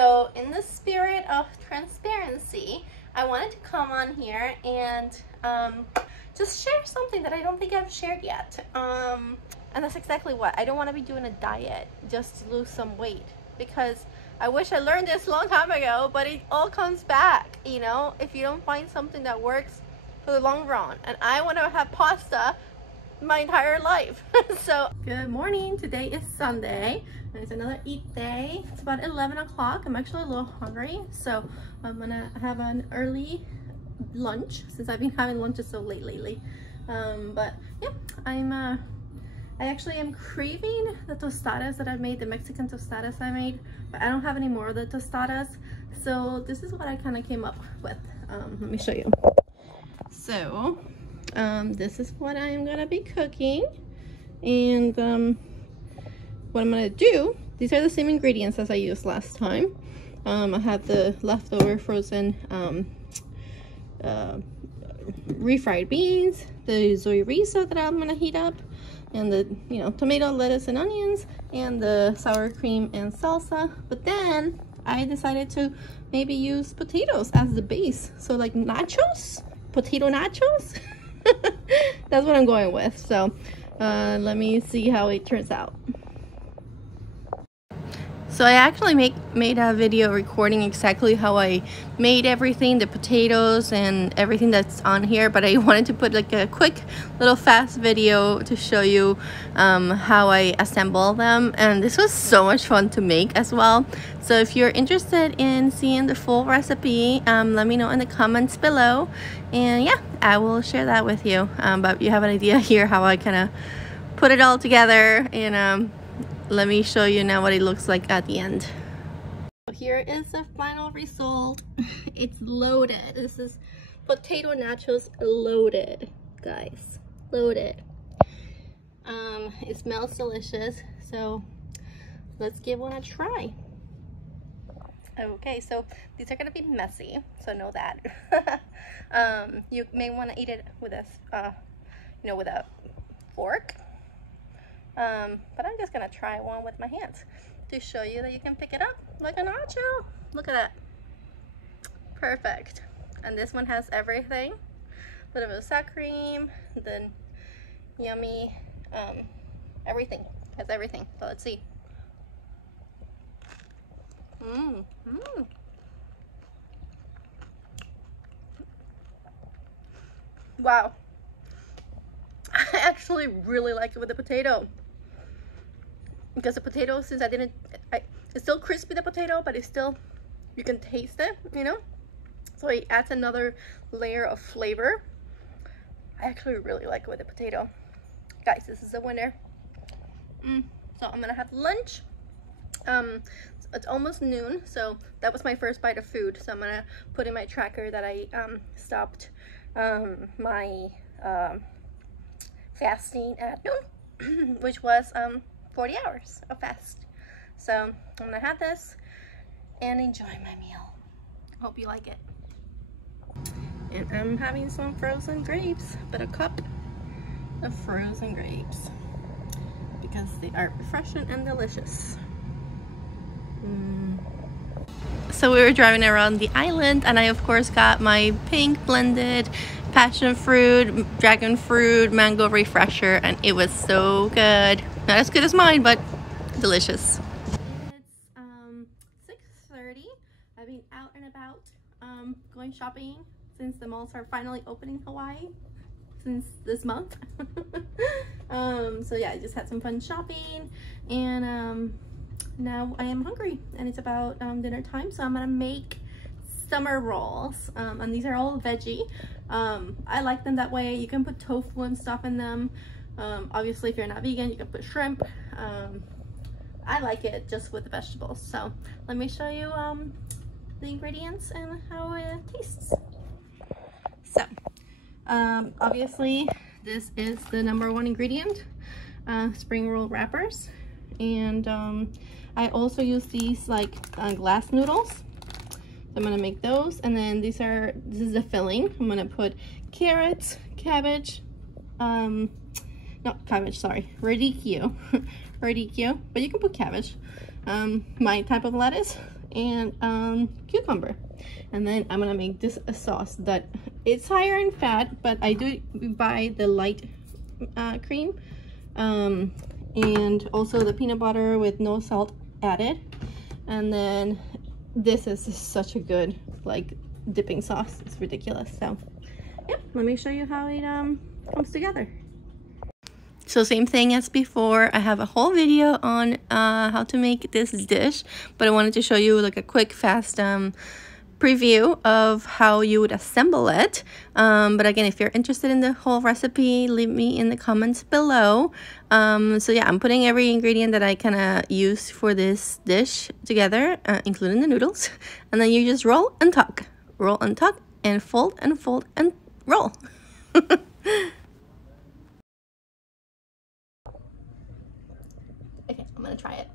So in the spirit of transparency, I wanted to come on here and just share something that I don't think I've shared yet. And that's exactly what. I don't want to be doing a diet just to lose some weight, because I wish I learned this a long time ago, but it all comes back, you know, if you don't find something that works for the long run. And I want to have pasta my entire life. So good morning. Today is Sunday and it's another eat day. It's about 11 o'clock. I'm actually a little hungry, so I'm gonna have an early lunch since I've been having lunches so late lately. But yeah, I actually am craving the tostadas that I made, the Mexican tostadas I made, but I don't have any more of the tostadas. So this is what I kind of came up with. Let me show you. So this is what I am gonna be cooking, and what I'm gonna do, these are the same ingredients as I used last time. I have the leftover frozen refried beans, the chorizo that I'm gonna heat up, and the tomato, lettuce, and onions, and the sour cream and salsa. But then I decided to maybe use potatoes as the base, so like nachos, potato nachos. That's what I'm going with. So let me see how it turns out. So I actually made a video recording exactly how I made everything, the potatoes and everything that's on here, but I wanted to put like a quick little fast video to show you how I assemble them, and this was so much fun to make as well. So if you're interested in seeing the full recipe, let me know in the comments below, and yeah, I will share that with you. But you have an idea here how I kind of put it all together, and let me show you now what it looks like at the end. So here is the final result. It's loaded. This is potato nachos loaded, guys. Loaded. It smells delicious. So let's give one a try. Okay, so these are gonna be messy, so know that. You may want to eat it with a, with a fork. But I'm just gonna try one with my hands to show you that you can pick it up like a nacho. Look at that. Perfect. And this one has everything. A little bit of sour cream, then yummy, everything. Has everything. So let's see. Wow. I actually really like it with the potato, because the potato, since it's still crispy, the potato, but it's still, you can taste it, so it adds another layer of flavor. I actually really like it with the potato. Guys, this is a winner. So I'm gonna have lunch. It's almost noon, so that was my first bite of food, so I'm gonna put in my tracker that I stopped my fasting at noon, which was 40 hours of fast. So I'm gonna have this and enjoy my meal. Hope you like it. And I'm having some frozen grapes, but a cup of frozen grapes because they are refreshing and delicious. So we were driving around the island, and I of course got my pink blended passion fruit, dragon fruit, mango refresher, and it was so good. Not as good as mine, but delicious. It's 6:30. I've been out and about going shopping since the malls are finally opening in Hawaii since this month. So yeah, I just had some fun shopping, and now I am hungry, and it's about dinner time, so I'm gonna make summer rolls, and these are all veggie. I like them that way. You can put tofu and stuff in them. Obviously if you're not vegan, you can put shrimp. I like it just with the vegetables. So let me show you the ingredients and how it tastes. So obviously this is the #1 ingredient, spring roll wrappers, and I also use these like glass noodles. So I'm gonna make those, and then this is the filling. I'm gonna put carrots, cabbage, not cabbage, sorry, radicchio, radicchio, but you can put cabbage. My type of lettuce and cucumber. And then I'm gonna make this a sauce that it's higher in fat, but I do buy the light cream, and also the peanut butter with no salt added. And then this is such a good like dipping sauce. It's ridiculous. So yeah, let me show you how it comes together. So same thing as before, I have a whole video on how to make this dish, but I wanted to show you like a quick, fast preview of how you would assemble it. But again, if you're interested in the whole recipe, leave me in the comments below. So yeah, I'm putting every ingredient that I kind of use for this dish together, including the noodles. And then you just roll and tuck, and fold and roll. Okay, I'm gonna try it.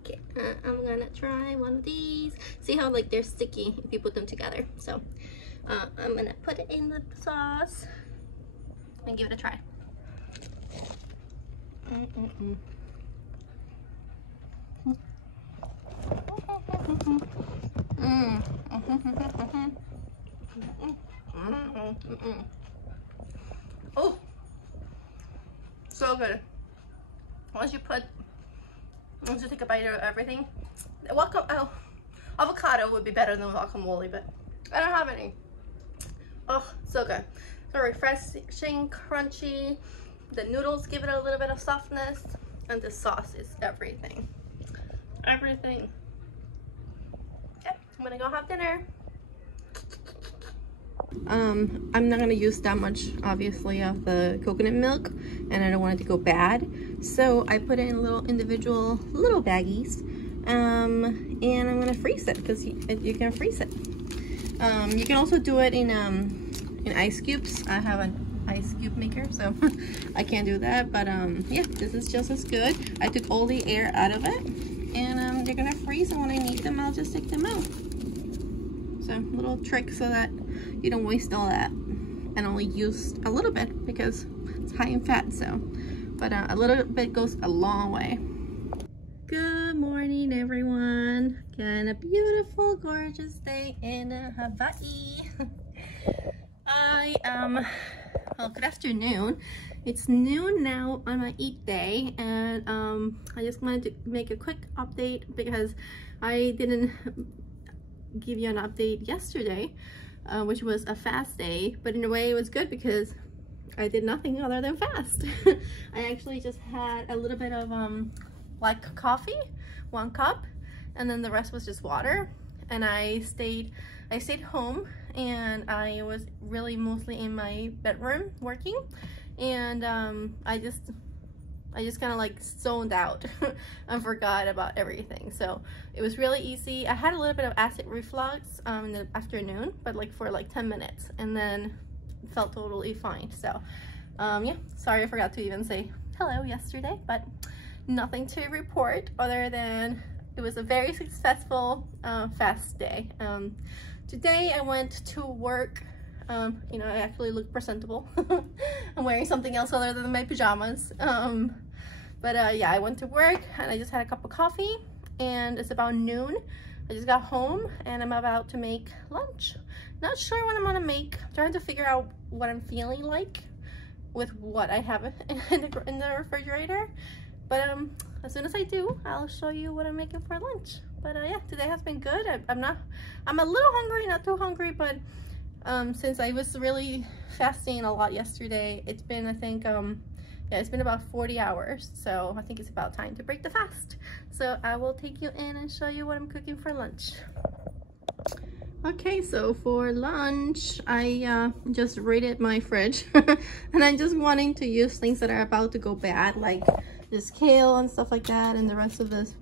Okay, I'm gonna try one of these. See how like they're sticky if you put them together. So I'm gonna put it in the sauce and give it a try. Oh, so good. Once you take a bite of everything. Avocado would be better than guacamole, but I don't have any. Oh, so good. So refreshing, crunchy. The noodles give it a little bit of softness, and the sauce is everything. Everything. Okay, I'm gonna go have dinner. I'm not gonna use that much, obviously, of the coconut milk, and I don't want it to go bad, so I put it in little individual little baggies, and I'm gonna freeze it because you can freeze it. You can also do it in ice cubes. I have an ice cube maker, so I can't do that, but yeah, this is just as good. I took all the air out of it, and they're gonna freeze, and when I need them, I'll just take them out. So little trick so that you don't waste all that and only use a little bit because it's high in fat. So, but a little bit goes a long way. Good morning, everyone. Got a beautiful, gorgeous day in Hawaii. Well, good afternoon. It's noon now on my eat day, and I just wanted to make a quick update because I didn't give you an update yesterday, which was a fast day, but in a way it was good because I did nothing other than fast. I actually just had a little bit of like coffee, 1 cup, and then the rest was just water, and I stayed home, and I was really mostly in my bedroom working, and I just kind of like zoned out and forgot about everything. So it was really easy. I had a little bit of acid reflux in the afternoon, but like for like 10 minutes, and then it felt totally fine. So yeah, sorry I forgot to even say hello yesterday, but nothing to report other than it was a very successful fast day. Today I went to work. You know, I actually look presentable. I'm wearing something else other than my pajamas. But yeah, I went to work and I just had a cup of coffee, and it's about noon. I just got home and I'm about to make lunch. Not sure what I'm gonna make. I'm trying to figure out what I'm feeling like with what I have in the refrigerator. But as soon as I do, I'll show you what I'm making for lunch. But yeah, today has been good. I'm a little hungry, not too hungry, but since I was really fasting a lot yesterday, it's been, I think, yeah, it's been about 40 hours. So I think it's about time to break the fast. So I will take you in and show you what I'm cooking for lunch. Okay, so for lunch, I just raided my fridge and I'm just wanting to use things that are about to go bad, like this kale and stuff like that, and the rest of this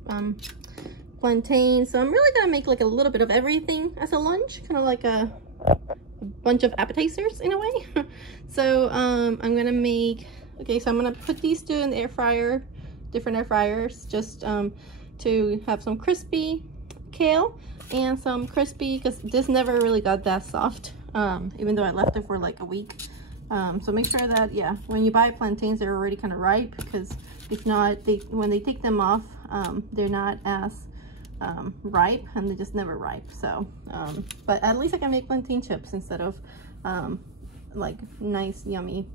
plantain. So I'm really gonna make like a little bit of everything as a lunch, kind of like a bunch of appetizers in a way. So I'm gonna make, okay, so I'm gonna put these two in the air fryer, different air fryers, just to have some crispy kale and some crispy, because this never really got that soft, even though I left it for like a week. So make sure that, yeah, when you buy plantains, they're already kind of ripe, because If not, when they take them off, they're not as ripe, and they're just never ripe. So but at least I can make plantain chips instead of like nice yummy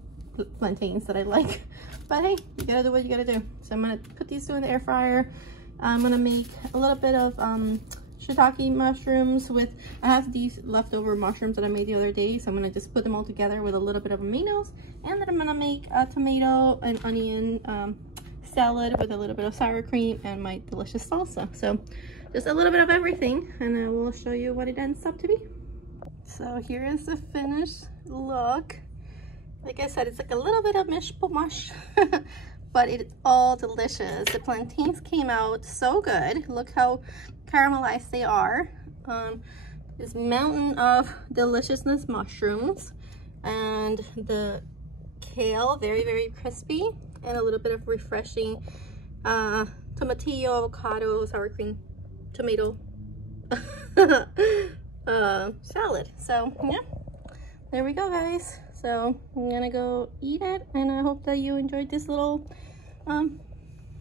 plantains that I like. But hey, you gotta do what you gotta do. So I'm gonna put these two in the air fryer. I'm gonna make a little bit of shiitake mushrooms with, I have these leftover mushrooms that I made the other day, so I'm gonna just put them all together with a little bit of aminos, and then I'm gonna make a tomato and onion salad with a little bit of sour cream and my delicious salsa. So just a little bit of everything, and I will show you what it ends up to be. So here is the finished look. Like I said, it's like a little bit of mush, but it's all delicious. The plantains came out so good. Look how caramelized they are. This mountain of deliciousness mushrooms, and the kale, very, very crispy, and a little bit of refreshing tomatillo, avocado, sour cream, tomato salad. So yeah, there we go, guys. So I'm gonna go eat it, and I hope that you enjoyed this little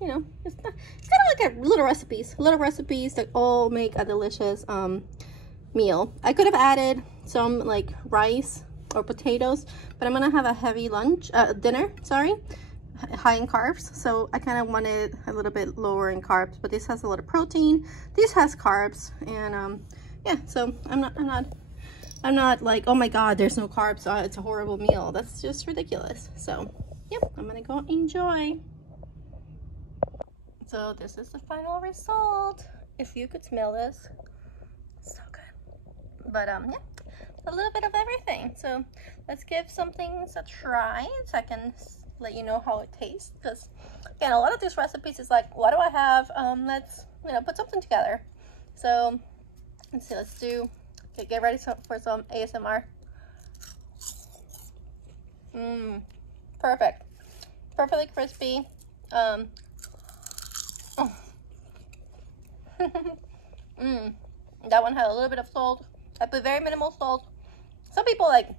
you know, it's kind of like a little recipes that all make a delicious meal. I could have added some like rice or potatoes, but I'm gonna have a heavy dinner, sorry, high in carbs, so I kind of wanted a little bit lower in carbs. But this has a lot of protein, this has carbs, and yeah, so I'm not like, oh my god, there's no carbs, it's a horrible meal. That's just ridiculous. So yep, I'm gonna go enjoy. So this is the final result. If you could smell this, so good. But yeah, a little bit of everything. So let's give some things a try, so I can let you know how it tastes. Because again, a lot of these recipes is like, what do I have? Let's, you know, put something together. So let's see. Let's do. Okay, get ready for some ASMR. Perfect. Perfectly crispy. Oh. That one had a little bit of salt. I put very minimal salt. Some people like,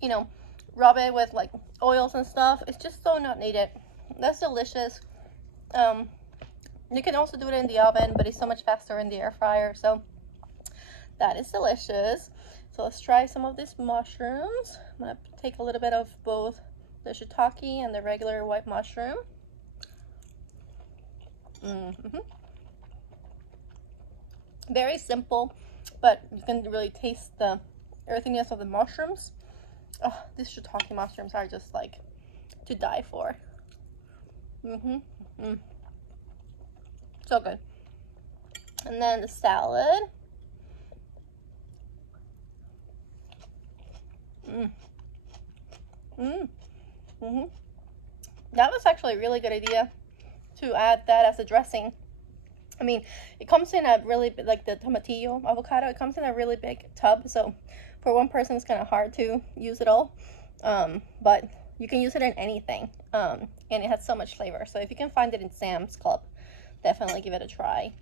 you know, rub it with like oils and stuff. It's just so not needed. That's delicious. You can also do it in the oven, but it's so much faster in the air fryer. So that is delicious. So let's try some of these mushrooms. I'm gonna take a little bit of both the shiitake and the regular white mushroom. Very simple, but you can really taste the earthiness of the mushrooms. Oh, these shiitake mushrooms are just like to die for. So good. And then the salad. That was actually a really good idea to add that as a dressing. I mean, it comes in a really big, like the tomatillo avocado, it comes in a really big tub, so for one person it's kind of hard to use it all, but you can use it in anything, and it has so much flavor. So if you can find it in Sam's Club, definitely give it a try.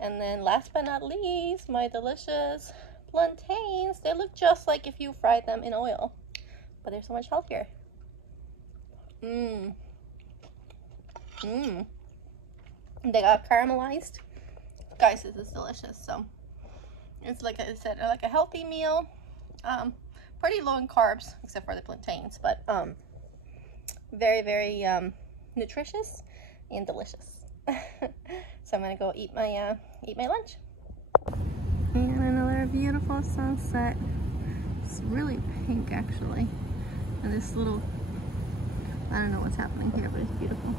And then last but not least, my delicious plantains. They look just like if you fried them in oil, but they're so much healthier. They got caramelized. Guys, this is delicious. So it's, like I said, like a healthy meal, pretty low in carbs except for the plantains, but very, very nutritious and delicious. So I'm gonna go eat my lunch. And another beautiful sunset. It's really pink actually, and this little, I don't know what's happening here, but it's beautiful.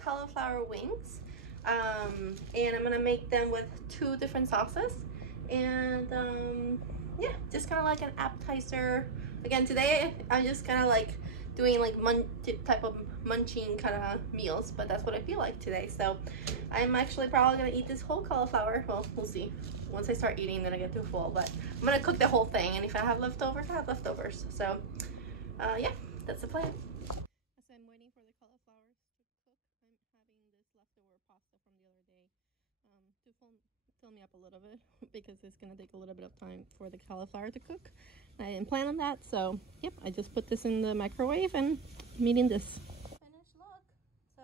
Cauliflower wings, and I'm gonna make them with 2 different sauces, and yeah, just kind of like an appetizer. Again, today I'm just kind of like doing like type of munching kind of meals, but that's what I feel like today. So I'm actually probably gonna eat this whole cauliflower. Well, we'll see. Once I start eating, then I get too full, but I'm gonna cook the whole thing, and if I have leftovers, I have leftovers. So yeah, that's the plan. As I'm waiting for the cauliflowers to cook, I'm having this leftover pasta from the other day to fill me up a little bit because it's gonna take a little bit of time for the cauliflower to cook. I didn't plan on that, so yep, I just put this in the microwave and I'm eating this. Finished look. So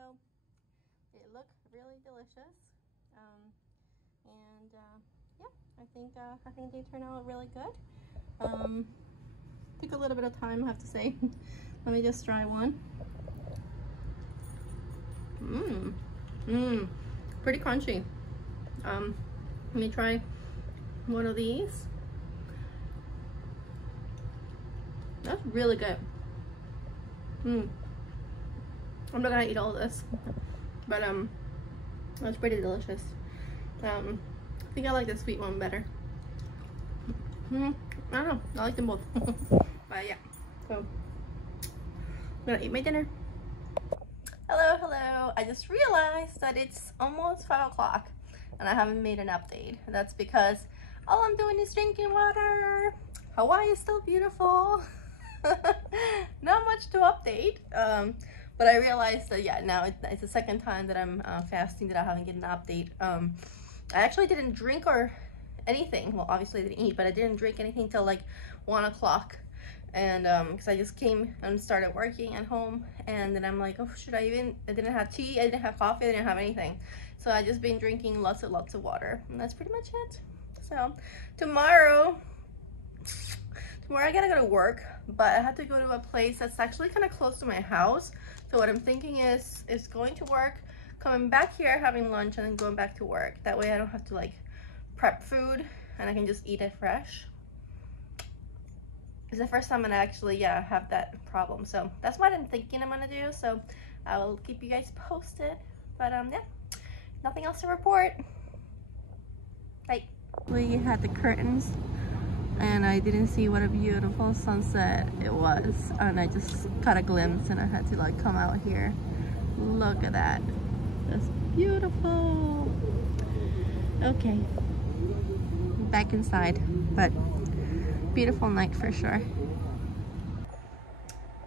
it looked really delicious, and yeah, I think they turned out really good. Took a little bit of time, I have to say. Let me just try one. Pretty crunchy. Let me try one of these. That's really good. I'm not gonna eat all this, but that's pretty delicious. I think I like the sweet one better. I don't know, I like them both. But yeah, so I'm gonna eat my dinner. Hello. I just realized that it's almost 5 o'clock and I haven't made an update. That's because all I'm doing is drinking water. Hawaii is still beautiful. Not much to update, but I realized that yeah, now it's the second time that I'm fasting that I haven't get an update. I actually didn't drink or anything. Well, obviously I didn't eat, but I didn't drink anything till like 1 o'clock. And because I just came and started working at home, and then I'm like, oh, I didn't have tea, I didn't have coffee, I didn't have anything, so I just been drinking lots of water, and that's pretty much it. So tomorrow I gotta go to work, but I have to go to a place that's actually kind of close to my house. So what I'm thinking is going to work, coming back here, having lunch, and then going back to work. That way I don't have to like prep food and I can just eat it fresh. It's the first time I actually have that problem, so that's what I'm thinking I'm gonna do. So I will keep you guys posted, but yeah, nothing else to report. Bye. We had the curtains and I didn't see what a beautiful sunset it was, and I just caught a glimpse and I had to like come out here. Look at that, that's beautiful. Okay, back inside, but beautiful night for sure.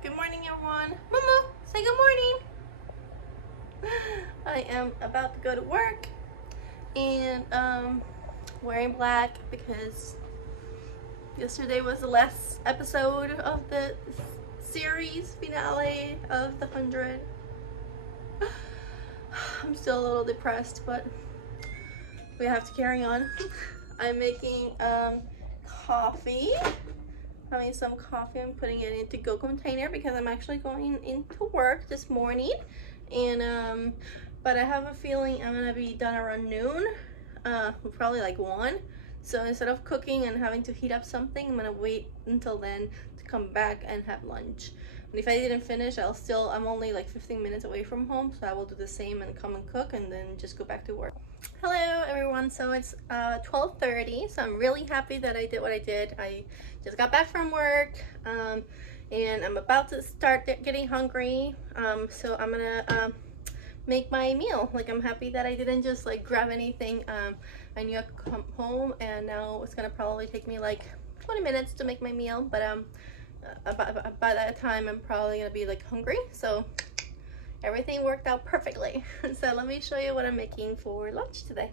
Good morning, everyone. Mumu, say good morning. I am about to go to work and wearing black because yesterday was the last episode of the series finale of the 100. I'm still a little depressed, but we have to carry on. I'm making coffee. Having some coffee. I'm putting it into go container because I'm actually going into work this morning, and but I have a feeling I'm gonna be done around noon, probably like 1. So instead of cooking and having to heat up something, I'm gonna wait until then to come back and have lunch. And if I didn't finish, I'm only like 15 minutes away from home, so I will do the same and come and cook and then just go back to work. Hello everyone, so it's 12:30, so I'm really happy that I did what I did. I just got back from work, and I'm about to start getting hungry, so I'm gonna make my meal. Like, I'm happy that I didn't just like grab anything. I knew I could come home, and now it's gonna probably take me like 20 minutes to make my meal, but by that time I'm probably gonna be like hungry, so everything worked out perfectly. So let me show you what I'm making for lunch today.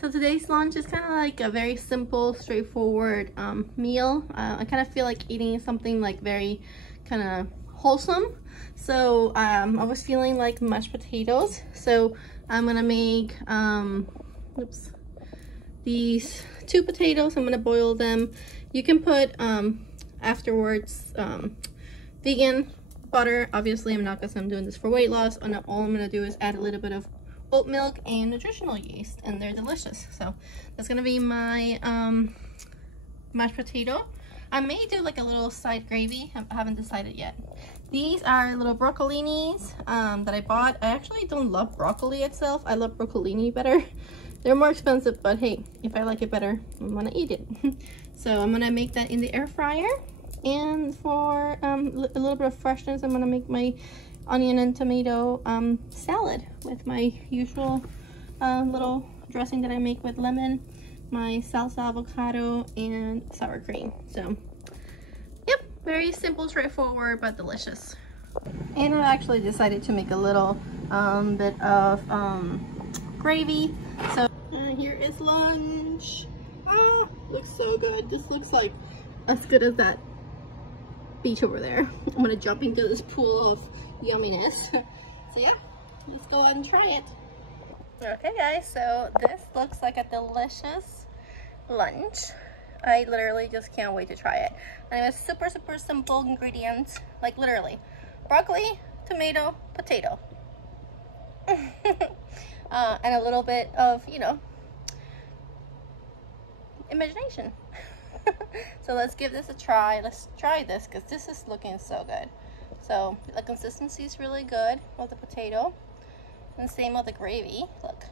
So today's lunch is kind of like a very simple, straightforward meal. I kind of feel like eating something like very kind of wholesome. So I was feeling like mashed potatoes. So I'm gonna make these 2 potatoes. I'm gonna boil them. You can put afterwards vegan butter. Obviously I'm not, because I'm doing this for weight loss, and all I'm gonna do is add a little bit of oat milk and nutritional yeast, and they're delicious. So that's gonna be my mashed potato. I may do like a little side gravy. I haven't decided yet. These are little broccolinis that I bought. I actually don't love broccoli itself. I love broccolini better. They're more expensive, but hey, if I like it better, I'm gonna eat it. So I'm gonna make that in the air fryer. And for a little bit of freshness, I'm gonna make my onion and tomato salad with my usual little dressing that I make with lemon, my salsa avocado, and sour cream. So yep, very simple, straightforward, but delicious. And I actually decided to make a little bit of gravy. So here is lunch. Looks so good. This looks like as good as that beach over there. I'm gonna jump into this pool of yumminess. So yeah, let's go ahead and try it. Okay guys, so this looks like a delicious lunch. I literally just can't wait to try it. And it was super simple ingredients, like literally broccoli, tomato, potato, and a little bit of, you know, imagination. So let's give this a try. Let's try this because this is looking so good. So the consistency is really good with the potato, and same with the gravy. Look.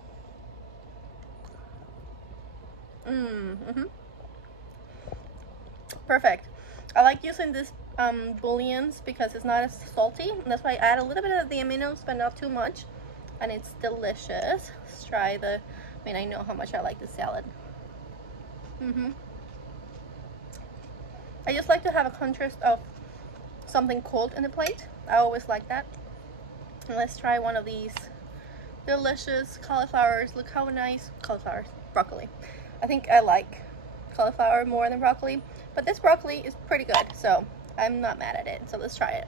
Perfect. I like using this bouillons because it's not as salty, and that's why I add a little bit of the aminos, but not too much, and it's delicious. Let's try the, I mean, I know how much I like the salad. I just like to have a contrast of something cold in the plate. I always like that. And let's try one of these delicious cauliflowers. Look how nice. Cauliflowers, broccoli. I think I like cauliflower more than broccoli, but this broccoli is pretty good, so I'm not mad at it. So let's try it.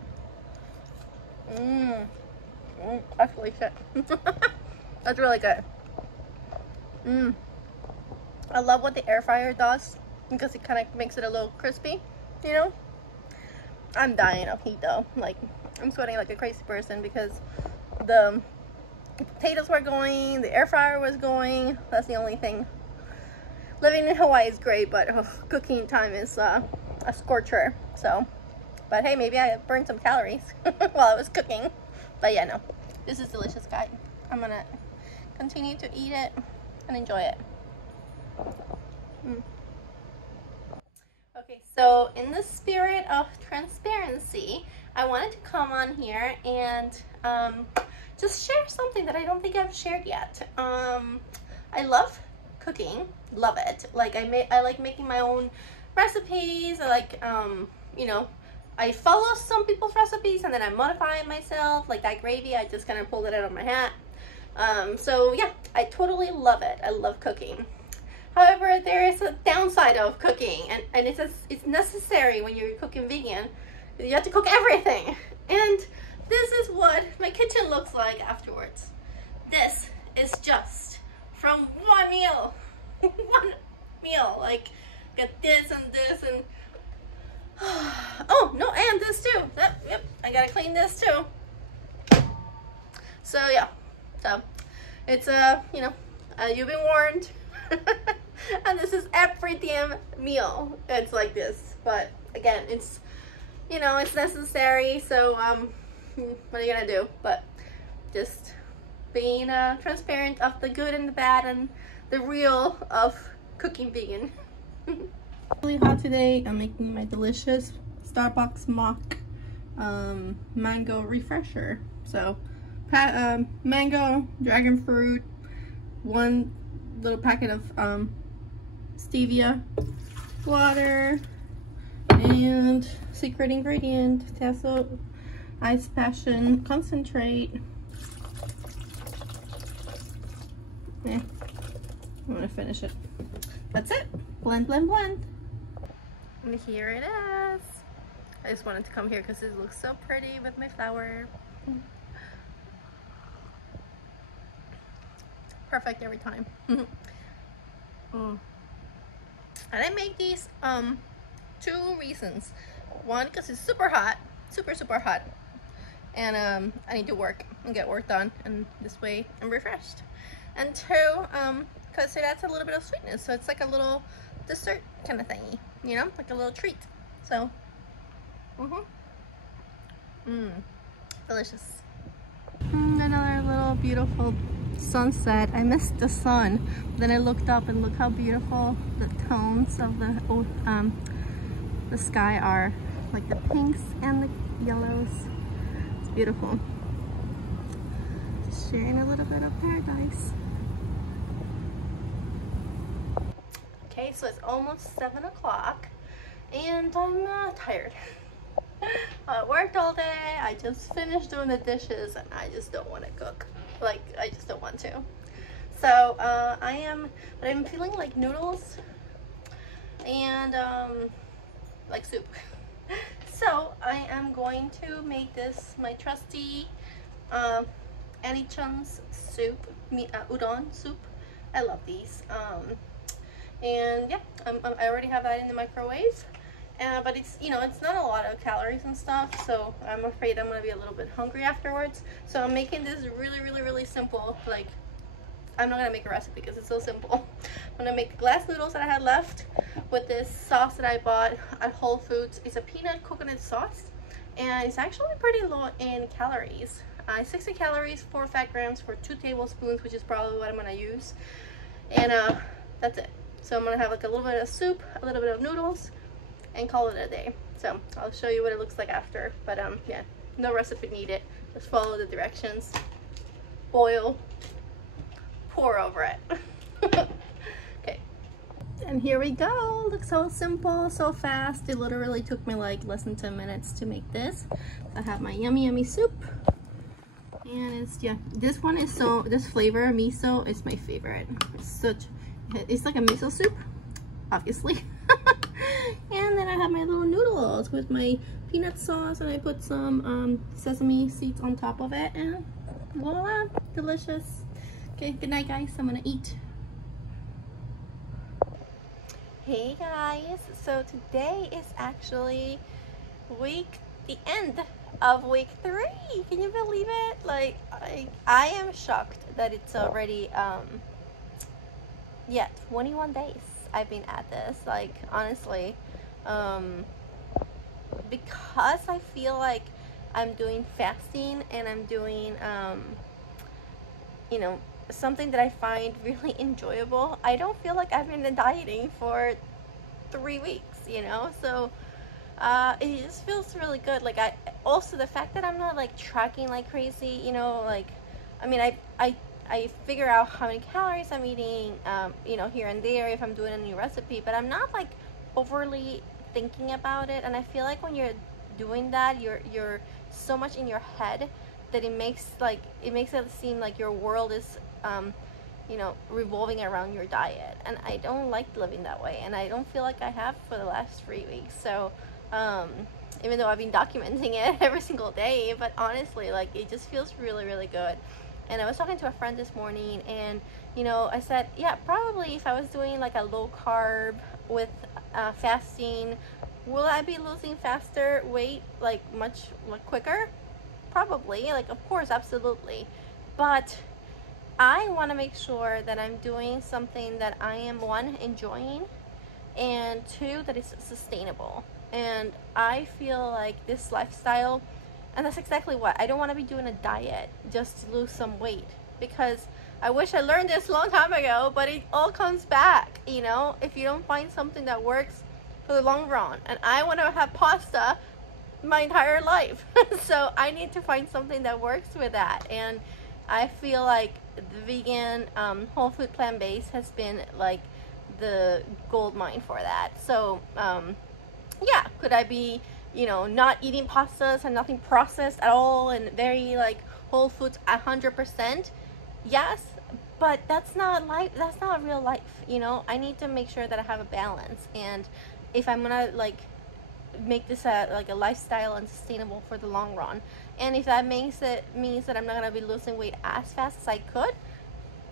Actually, shit. That's really good. I love what the air fryer does because it kind of makes it a little crispy, you know. I'm dying of heat though. Like, I'm sweating like a crazy person because the potatoes were going, the air fryer was going. That's the only thing. Living in Hawaii is great, but cooking time is a scorcher. So, but hey, maybe I burned some calories while I was cooking. But yeah, no, this is delicious, guys. I'm gonna continue to eat it and enjoy it. Okay, so in the spirit of transparency, I wanted to come on here and just share something that I don't think I've shared yet. I love cooking, love it. Like I like making my own recipes. I like you know, I follow some people's recipes and then I modify it myself. Like that gravy, I just kind of pulled it out of my hat. So yeah, I totally love it. I love cooking. However, there is a downside of cooking, and it's necessary when you're cooking vegan. You have to cook everything. And this is what my kitchen looks like afterwards. This is just from one meal. One meal. Like, got this and this and... oh, no, and this too. Yep, I gotta clean this too. So, yeah. So, it's, you know, you've been warned. And this is every damn meal. It's like this. But, again, it's... you know, it's necessary, so what are you gonna do? But just being transparent of the good and the bad and the real of cooking vegan. Really hot today. I'm making my delicious Starbucks mock mango refresher. So mango, dragon fruit, one little packet of stevia, water, and secret ingredient, Tasso Ice Passion Concentrate. Yeah, I'm gonna finish it. That's it. Blend, blend, blend. And here it is. I just wanted to come here because it looks so pretty with my flower. Perfect every time. And I make these two reasons. One, because it's super hot, super hot, and I need to work and get work done, and this way I'm refreshed. And two, because it adds a little bit of sweetness, so it's like a little dessert kind of thingy, you know, like a little treat. So delicious. Another little beautiful sunset. I missed the sun, then I looked up and look how beautiful the tones of the sky are, like the pinks and the yellows. It's beautiful. Just sharing a little bit of paradise. Okay, so it's almost 7 o'clock and I'm tired. I worked all day. I just finished doing the dishes and I just don't want to cook. Like, I just don't want to. So I'm feeling like noodles. and like soup. So I am going to make this my trusty NACHOS soup, udon soup. I love these. And yeah, I already have that in the microwave. But it's, you know, it's not a lot of calories and stuff, so I'm afraid I'm gonna be a little bit hungry afterwards. So I'm making this really simple. Like, I'm not gonna make a recipe because it's so simple. I'm gonna make the glass noodles that I had left with this sauce that I bought at Whole Foods. It's a peanut coconut sauce, and it's actually pretty low in calories. 60 calories, 4 fat grams for 2 tablespoons, which is probably what I'm gonna use. And that's it. So I'm gonna have like a little bit of soup, a little bit of noodles, and call it a day. So I'll show you what it looks like after. But yeah, no recipe needed. Just follow the directions. Boil, pour over it. Okay, and here we go. Looks so simple, so fast. It literally took me like less than 10 minutes to make this. I have my yummy soup, and it's, yeah, this one is so, this flavor miso is my favorite. It's like a miso soup, obviously. And then I have my little noodles with my peanut sauce, and I put some sesame seeds on top of it, and voila, delicious. Okay, good night guys, I'm gonna eat. Hey guys, so today is actually the end of week 3. Can you believe it? Like, I am shocked that it's already yeah, 21 days I've been at this. Like, honestly, because I feel like I'm doing fasting and I'm doing you know, something that I find really enjoyable, I don't feel like I've been dieting for 3 weeks, you know. So it just feels really good. Like, I also, the fact that I'm not like tracking like crazy, you know, like, I mean, I figure out how many calories I'm eating, you know, here and there if I'm doing a new recipe, but I'm not like overly thinking about it. And I feel like when you're doing that, you're so much in your head that it makes it seem like your world is you know, revolving around your diet, and I don't like living that way, and I don't feel like I have for the last 3 weeks. So even though I've been documenting it every single day, but honestly, like, it just feels really good. And I was talking to a friend this morning, and, you know, I said, yeah, probably if I was doing like a low carb with fasting, will I be losing faster weight, like much quicker? Probably, like, of course, absolutely. But I want to make sure that I'm doing something that I am, 1, enjoying, and 2, that is sustainable. And I feel like this lifestyle, and that's exactly what I don't want to be doing, a diet just to lose some weight, because I wish I learned this a long time ago, but it all comes back, you know, if you don't find something that works for the long run. And I want to have pasta my entire life. So I need to find something that works with that. And I feel like the vegan whole food plant-based has been like the gold mine for that. So yeah, could I be, you know, not eating pastas and nothing processed at all and very like whole foods 100%? Yes, but that's not life. That's not real life, you know. I need to make sure that I have a balance, and if I'm gonna like make this like a lifestyle and sustainable for the long run, and if that means that I'm not gonna be losing weight as fast as I could,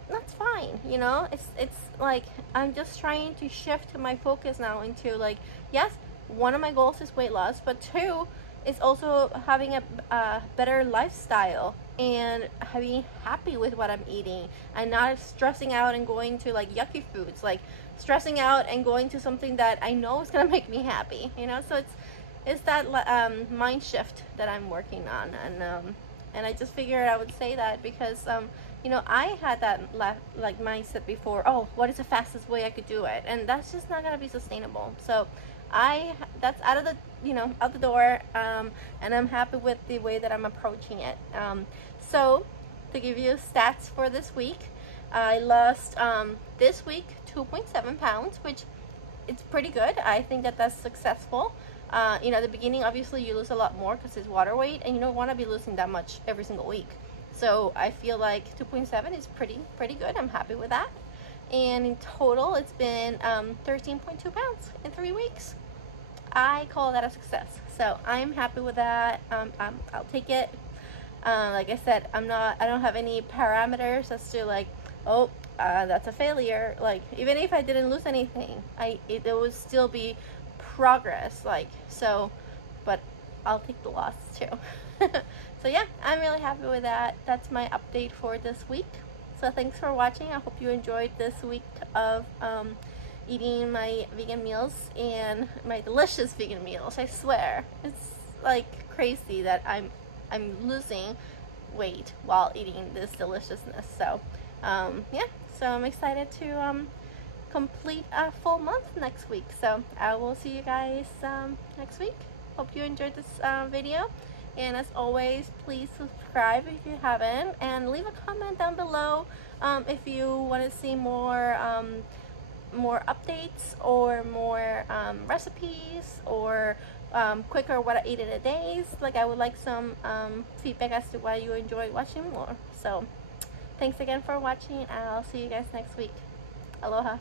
that's fine, you know. It's like I'm just trying to shift my focus now into like, yes, one of my goals is weight loss, but 2 is also having a better lifestyle and being happy with what I'm eating, and not stressing out and going to like yucky foods, like stressing out and going to something that I know is gonna make me happy, you know. So it's that mind shift that I'm working on, and I just figured I would say that because you know, I had that like mindset before. Oh, what is the fastest way I could do it? And that's just not gonna be sustainable. So that's out of the, you know, out the door, and I'm happy with the way that I'm approaching it. So to give you stats for this week, I lost this week 2.7 pounds, which it's pretty good. I think that that's successful. You know, at the beginning, obviously you lose a lot more because it's water weight, and you don't want to be losing that much every single week. So I feel like 2.7 is pretty good. I'm happy with that. and in total it's been 13.2 pounds in 3 weeks. I call that a success, so I'm happy with that. I'll take it. Like I said, I don't have any parameters as to like, oh, that's a failure. Like, even if I didn't lose anything, it would still be progress. Like, so, but I'll take the loss too. So yeah, I'm really happy with that. That's my update for this week. So thanks for watching. I hope you enjoyed this week of eating my vegan meals and my delicious vegan meals. I swear, it's like crazy that I'm losing weight while eating this deliciousness. So yeah, so I'm excited to complete a full month next week. So I will see you guys next week. Hope you enjoyed this video, and as always, please subscribe if you haven't, and leave a comment down below if you want to see more updates or more recipes, or quicker what I eat in a days. Like, I would like some feedback as to why you enjoy watching more. So thanks again for watching. I'll see you guys next week. Aloha.